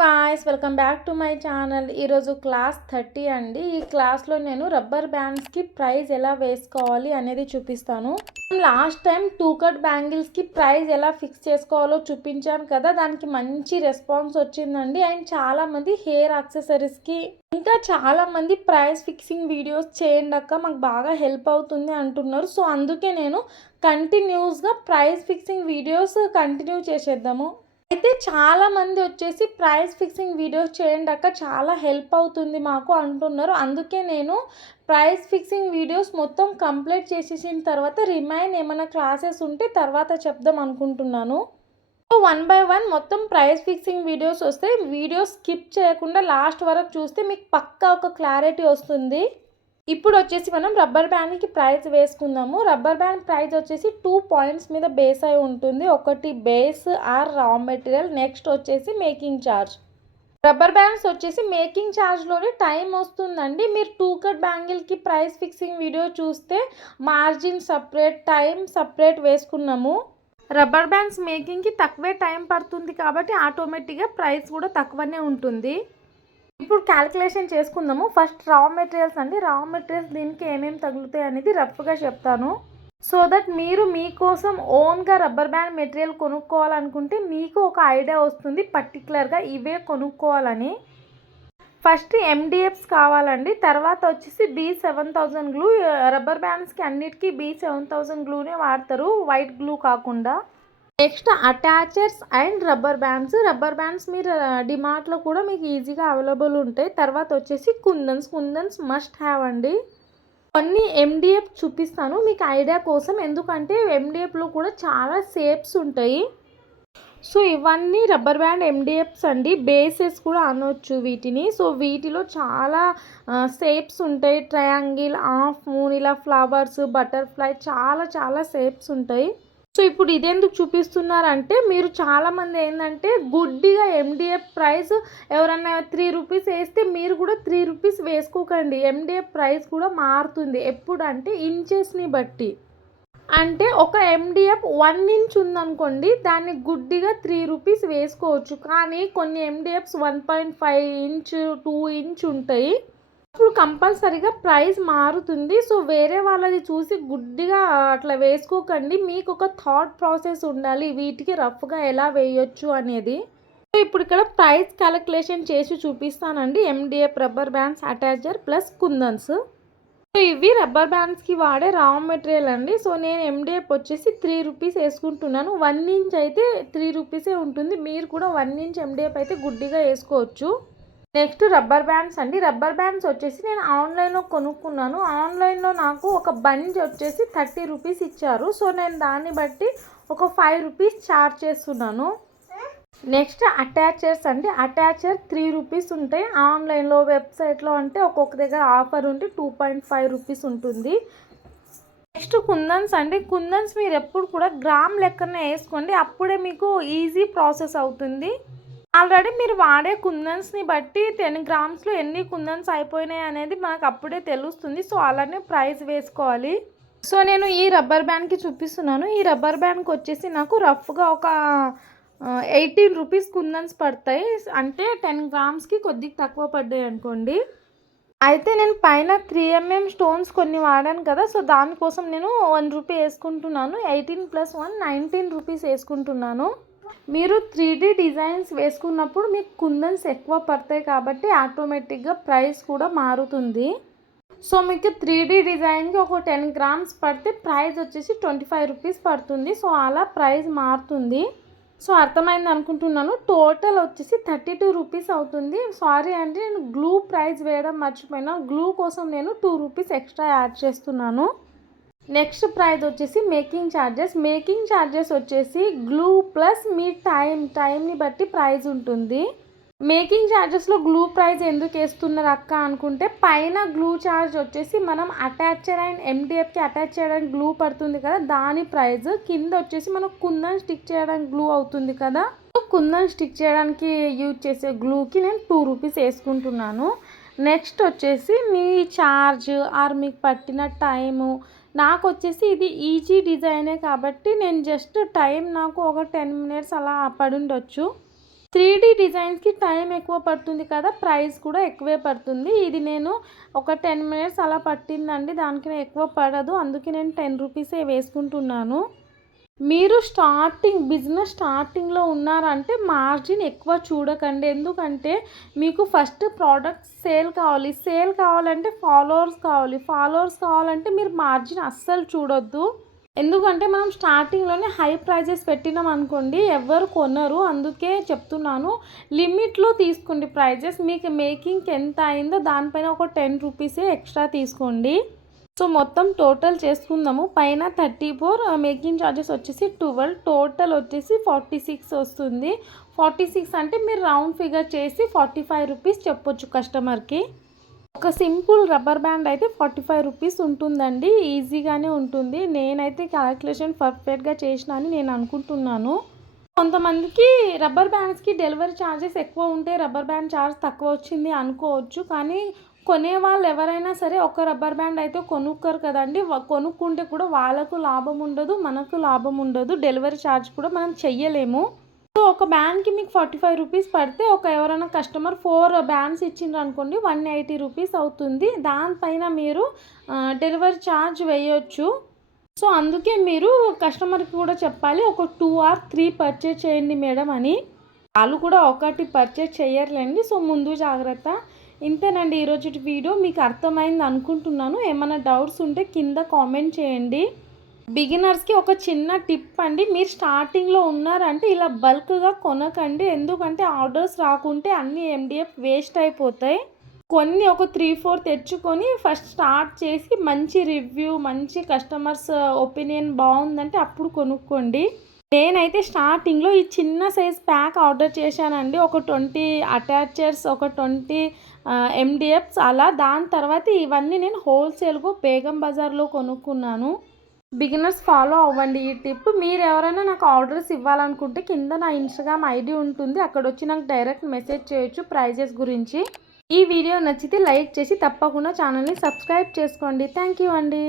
Guys, welcome back to my channel. ఈరోజు class 30 అండి. ఈ క్లాస్లో నేను రబ్బర్ బ్యాండ్స్కి ప్రైస్ ఎలా వేసుకోవాలి అనేది చూపిస్తాను. లాస్ట్ టైం 2 కట్ బ్యాంగిల్స్కి ప్రైస్ ఎలా ఫిక్స్ చేసుకోవాలో చూపించాను కదా, దానికి మంచి రెస్పాన్స్ వచ్చిందండి. అండ్ చాలామంది హెయిర్ యాక్సెసరీస్కి ఇంకా చాలామంది ప్రైస్ ఫిక్సింగ్ వీడియోస్ చేయండి అక్క, మాకు బాగా హెల్ప్ అవుతుంది అంటున్నారు. సో అందుకే నేను కంటిన్యూస్గా ప్రైస్ ఫిక్సింగ్ వీడియోస్ కంటిన్యూ చేసేద్దాము. అయితే చాలామంది వచ్చేసి ప్రైస్ ఫిక్సింగ్ వీడియోస్ చేయండి అక్క, చాలా హెల్ప్ అవుతుంది మాకు అంటున్నారు. అందుకే నేను ప్రైస్ ఫిక్సింగ్ వీడియోస్ మొత్తం కంప్లీట్ చేసేసిన తర్వాత రిమైన్ ఏమైనా క్లాసెస్ ఉంటే తర్వాత చెప్దాం అనుకుంటున్నాను. 1 బై 1 మొత్తం ప్రైస్ ఫిక్సింగ్ వీడియోస్ వస్తాయి. వీడియోస్ స్కిప్ చేయకుండా లాస్ట్ వరకు చూస్తే మీకు పక్కా ఒక క్లారిటీ వస్తుంది. ఇప్పుడు వచ్చేసి మనం రబ్బర్ బ్యాండ్కి ప్రైస్ వేసుకుందాము. రబ్బర్ బ్యాండ్ ప్రైస్ వచ్చేసి 2 పాయింట్స్ మీద బేస్ అయి ఉంటుంది. ఒకటి base or raw material, next వచ్చేసి మేకింగ్ ఛార్జ్. రబ్బర్ బ్యాండ్స్ వచ్చేసి మేకింగ్ ఛార్జ్లోనే టైం వస్తుందండి. మీరు 2 కట్ బ్యాంగిల్కి ప్రైస్ ఫిక్సింగ్ వీడియో చూస్తే మార్జిన్ సపరేట్, టైం సపరేట్ వేసుకున్నాము. రబ్బర్ బ్యాండ్స్ మేకింగ్కి తక్కువే టైం పడుతుంది కాబట్టి ఆటోమేటిక్గా ప్రైస్ కూడా తక్కువనే ఉంటుంది. ఇప్పుడు క్యాలిక్యులేషన్ చేసుకుందాము. ఫస్ట్ రా మెటీరియల్స్ అండి. రా మెటీరియల్స్ దీనికి ఏమేమి తగులుతాయి అనేది రఫ్గా చెప్తాను. సో దట్ మీరు మీకోసం ఓన్గా రబ్బర్ బ్యాండ్ మెటీరియల్ కొనుక్కోవాలనుకుంటే మీకు ఒక ఐడియా వస్తుంది పర్టికులర్గా ఇవే కొనుక్కోవాలని. ఫస్ట్ MDFs కావాలండి. తర్వాత వచ్చేసి B7000 గ్లూ. రబ్బర్ బ్యాండ్స్కి అన్నిటికీ B7000 గ్లూనే వాడతారు, వైట్ గ్లూ కాకుండా. Next attachers and rubber bands. Rubber bands మీరు డిమార్ట్లో కూడా మీకు ఈజీగా అవైలబుల్ ఉంటాయి. తర్వాత వచ్చేసి కుందన్స్ మస్ట్ హ్యావ్ అండి. కొన్ని MDF చూపిస్తాను మీకు ఐడియా కోసం, ఎందుకంటే MDFలో కూడా చాలా షేప్స్ ఉంటాయి. సో ఇవన్నీ రబ్బర్ బ్యాండ్ MDFs అండి. బేసెస్ కూడా అనొచ్చు వీటిని. సో వీటిలో చాలా షేప్స్ ఉంటాయి. ట్రయాంగిల్, హాఫ్ మూన్, ఇలా ఫ్లవర్స్, బటర్ఫ్లై, చాలా షేప్స్ ఉంటాయి. సో ఇప్పుడు ఇదెందుకు చూపిస్తున్నారంటే మీరు చాలామంది ఏంటంటే గుడ్డిగా MDF ప్రైస్ ఎవరన్నా 3 రూపీస్ వేస్తే మీరు కూడా 3 రూపీస్ వేసుకోకండి. MDF ప్రైస్ కూడా మారుతుంది. ఎప్పుడు అంటే ఇంచెస్ని బట్టి. అంటే ఒక MDF 1 ఇంచ్ ఉందనుకోండి, దాన్ని గుడ్డిగా 3 రూపీస్ వేసుకోవచ్చు. కానీ కొన్ని MDFs 1.5 ఇంచ్, 2 ఇంచ్ ఉంటాయి. ఇప్పుడు కంపల్సరీగా ప్రైస్ మారుతుంది. సో వేరే వాళ్ళది చూసి గుడ్డిగా అట్లా వేసుకోకండి. మీకు ఒక థాట్ ప్రాసెస్ ఉండాలి వీటికి రఫ్గా ఎలా వేయొచ్చు అనేది. సో ఇప్పుడు ఇక్కడ ప్రైస్ క్యాలిక్యులేషన్ చేసి చూపిస్తానండి. MDF రబ్బర్ బ్యాండ్స్, అటాచర్ ప్లస్ కుందన్స్. సో ఇవి రబ్బర్ బ్యాండ్స్కి వాడే రా మెటీరియల్ అండి. సో నేను MDF వచ్చేసి 3 రూపీస్ వేసుకుంటున్నాను. 1 ఇంచ్ అయితే 3 రూపీసే ఉంటుంది. మీరు కూడా 1 ఇంచ్ MDF అయితే గుడ్డిగా వేసుకోవచ్చు. నెక్స్ట్ రబ్బర్ బ్యాండ్స్ అండి. రబ్బర్ బ్యాండ్స్ వచ్చేసి నేను ఆన్లైన్లో కొనుక్కున్నాను. ఆన్లైన్లో నాకు ఒక బంచ్ వచ్చేసి 30 రూపీస్ ఇచ్చారు. సో నేను దాన్ని బట్టి ఒక 5 రూపీస్ ఛార్జ్ చేస్తున్నాను. నెక్స్ట్ అటాచర్స్ అండి. అటాచర్ 3 రూపీస్ ఉంటాయి. ఆన్లైన్లో, వెబ్సైట్లో అంటే ఒక్కొక్క దగ్గర ఆఫర్ ఉంటే 2.5 రూపీస్ ఉంటుంది. నెక్స్ట్ కుందన్స్ అండి. కుందన్స్ మీరు ఎప్పుడు కూడా గ్రామ్ లెక్కనే వేసుకోండి, అప్పుడే మీకు ఈజీ ప్రాసెస్ అవుతుంది. ఆల్రెడీ మీరు వాడే కుందన్స్ని బట్టి 10 గ్రామ్స్లో ఎన్ని కుందన్స్ అయిపోయినాయి అనేది మనకు అప్పుడే తెలుస్తుంది. సో అలానే ప్రైస్ వేసుకోవాలి. సో నేను ఈ రబ్బర్ బ్యాండ్కి చూపిస్తున్నాను. ఈ రబ్బర్ బ్యాండ్కి వచ్చేసి నాకు రఫ్గా ఒక 18 రూపీస్ కుందన్స్ పడతాయి. అంటే 10 గ్రామ్స్కి కొద్దిగా తక్కువ పడ్డాయి అనుకోండి. అయితే నేను పైన 3mm స్టోన్స్ కొన్ని వాడాను కదా, సో దానికోసం నేను 1 రూపీ వేసుకుంటున్నాను. 18 + 1 19 రూపీస్ వేసుకుంటున్నాను. మీరు 3D డిజైన్స్ వేసుకున్నప్పుడు మీకు కుందన్స్ ఎక్కువ పడతాయి కాబట్టి ఆటోమేటిక్గా ప్రైస్ కూడా మారుతుంది. సో మీకు 3D డిజైన్కి ఒక 10 గ్రామ్స్ పడితే ప్రైస్ వచ్చేసి 25 రూపీస్ పడుతుంది. సో అలా ప్రైస్ మారుతుంది. సో అర్థమైంది అనుకుంటున్నాను. టోటల్ వచ్చేసి 32 రూపీస్ అవుతుంది. సారీ అంటే నేను గ్లూ ప్రైస్ వేయడం మర్చిపోయినా. గ్లూ కోసం నేను 2 రూపీస్ ఎక్స్ట్రా యాడ్ చేస్తున్నాను. నెక్స్ట్ ప్రైస్ వచ్చేసి మేకింగ్ ఛార్జెస్. మేకింగ్ ఛార్జెస్ వచ్చేసి గ్లూ ప్లస్ మీ టైంని బట్టి ప్రైస్ ఉంటుంది. మేకింగ్ ఛార్జెస్లో గ్లూ ప్రైస్ ఎందుకు వేస్తున్నారు అక్క అనుకుంటే, పైన గ్లూ ఛార్జ్ వచ్చేసి మనం అటాచర్ అండ్ MDFకి అటాచ్ చేయడానికి గ్లూ పడుతుంది కదా, దాని ప్రైస్. కింద వచ్చేసి మనం కుందన్ స్టిక్ చేయడానికి గ్లూ అవుతుంది కదా, కుందన్ స్టిక్ చేయడానికి యూజ్ చేసే గ్లూకి నేను 2 రూపీస్ వేసుకుంటున్నాను. నెక్స్ట్ వచ్చేసి మీ ఛార్జ్ ఆర్ మీకు పట్టిన టైము. నాకు వచ్చేసి ఇది ఈజీ డిజైనే కాబట్టి నేను జస్ట్ టైం నాకు ఒక 10 మినిట్స్ అలా పడుండొచ్చు. 3D డిజైన్స్‌కి టైం ఎక్కువ పడుతుంది కదా! ప్రైస్ కూడా ఎక్కువే పడుతుంది. ఇది నేను ఒక 10 మినిట్స్ అలా పట్టిందండి. దానికి ఎక్కువ పడదు. అందుకే నేను 10 రూపీసే వేసుకుంటున్నాను. మీరు బిజినెస్ స్టార్టింగ్‌లో ఉన్నారంటే మార్జిన్ ఎక్కువ చూడకండి. ఎందుకంటే మీకు ఫస్ట్ ప్రోడక్ట్ సేల్ కావాలి. సేల్ కావాలంటే ఫాలోవర్స్ కావాలి. ఫాలోవర్స్ కావాలంటే మీరు మార్జిన్ అస్సలు చూడొద్దు. ఎందుకంటే మనం స్టార్టింగ్‌లోనే హై ప్రైజెస్ పెట్టినామనుకోండి ఎవ్వరు కొనరు. అందుకే చెప్తున్నాను. లిమిట్‌లో తీసుకోండి ప్రైజెస్. మీకు మేకింగ్‌కి ఎంత అయిందో దానిపైన ఒక 10 రూపీసే ఎక్స్ట్రా తీసుకోండి. సో, మొత్తం టోటల్ చేసుకుందాము. పైన 34 మేకింగ్ ఛార్జెస్ వచ్చేసి 12 టోటల్ వచ్చేసి 46 వస్తుంది. 46 అంటే మీరు రౌండ్ ఫిగర్ చేసి 45 రూపీస్ చెప్పొచ్చు కస్టమర్‌కి. ఒక సింపుల్ రబ్బర్ బ్యాండ్ అయితే 45 రూపీస్ ఉంటుందండి. ఈజీగానే ఉంటుంది. నేనైతే క్యాలిక్యులేషన్ పర్ఫెక్ట్‌గా చేసినా అని నేను అనుకుంటున్నాను. కొంతమందికి రబ్బర్ బ్యాండ్స్‌కి డెలివరీ ఛార్జెస్ ఎక్కువ ఉంటే రబ్బర్ బ్యాండ్ ఛార్జ్ తక్కువ వచ్చింది అనుకోవచ్చు. కానీ కొనేవాళ్ళు ఎవరైనా సరే ఒక రబ్బర్ బ్యాండ్ అయితే కొనుక్కోరు కదండీ. కొనుక్కుంటే కూడా వాళ్ళకు లాభం ఉండదు. మనకు లాభం ఉండదు. డెలివరీ ఛార్జ్ కూడా మనం చెయ్యలేము. సో, ఒక బ్యాండ్‌కి మీకు 45 రూపీస్ పడితే ఎవరైనా కస్టమర్ 4 బ్యాండ్స్ ఇచ్చిండ్రనుకోండి 180 రూపీస్ అవుతుంది. దానిపైన మీరు డెలివరీ ఛార్జ్ వేయొచ్చు. సో, అందుకే మీరు కస్టమర్‌కి కూడా చెప్పాలి ఒక 2 ఆర్ 3 పర్చేజ్ చేయండి మేడం అని. వాళ్ళు కూడా ఒకటి పర్చేజ్ చెయ్యరులేండి. సో, ముందు జాగ్రత్త. ఇంతేనండి ఈరోజుటి వీడియో. మీకు అర్థమైంది అనుకుంటున్నాను. ఏమైనా డౌట్స్ ఉంటే కింద కామెంట్ చేయండి. బిగినర్స్‌కి ఒక చిన్న టిప్ అండి. మీరు స్టార్టింగ్‌లో ఉన్నారంటే ఇలా బల్క్‌గా కొనకండి. ఎందుకంటే ఆర్డర్స్ రాకుంటే అన్ని ఎండిఎఫ్ వేస్ట్ అయిపోతాయి. కొన్ని ఒక 3, 4 తెచ్చుకొని ఫస్ట్ స్టార్ట్ చేసి మంచి రివ్యూ, మంచి కస్టమర్స్ ఒపీనియన్ బాగుందంటే అప్పుడు కొనుక్కోండి. నేనైతే స్టార్టింగ్‌లో ఈ చిన్న సైజ్ ప్యాక్ ఆర్డర్ చేశానండి. ఒక 20 అటాచర్స్, ఒక 20 ఎండిఎఫ్స్ అలా. దాని తర్వాత ఇవన్నీ నేను హోల్సేల్‌గా బేగం బజార్‌లో కొనుక్కున్నాను. బిగినర్స్ ఫాలో అవ్వండి ఈ టిప్. మీరు ఎవరైనా నాకు ఆర్డర్స్ ఇవ్వాలనుకుంటే కింద నా ఇన్‌స్టాగ్రామ్ ఐడీ ఉంటుంది. అక్కడొచ్చి నాకు డైరెక్ట్ మెసేజ్ చేయొచ్చు ప్రైజెస్ గురించి. ఈ వీడియో నచ్చితే లైక్ చేసి తప్పకుండా ఛానల్‌ని సబ్స్క్రైబ్ చేసుకోండి. థ్యాంక్ యూ అండి.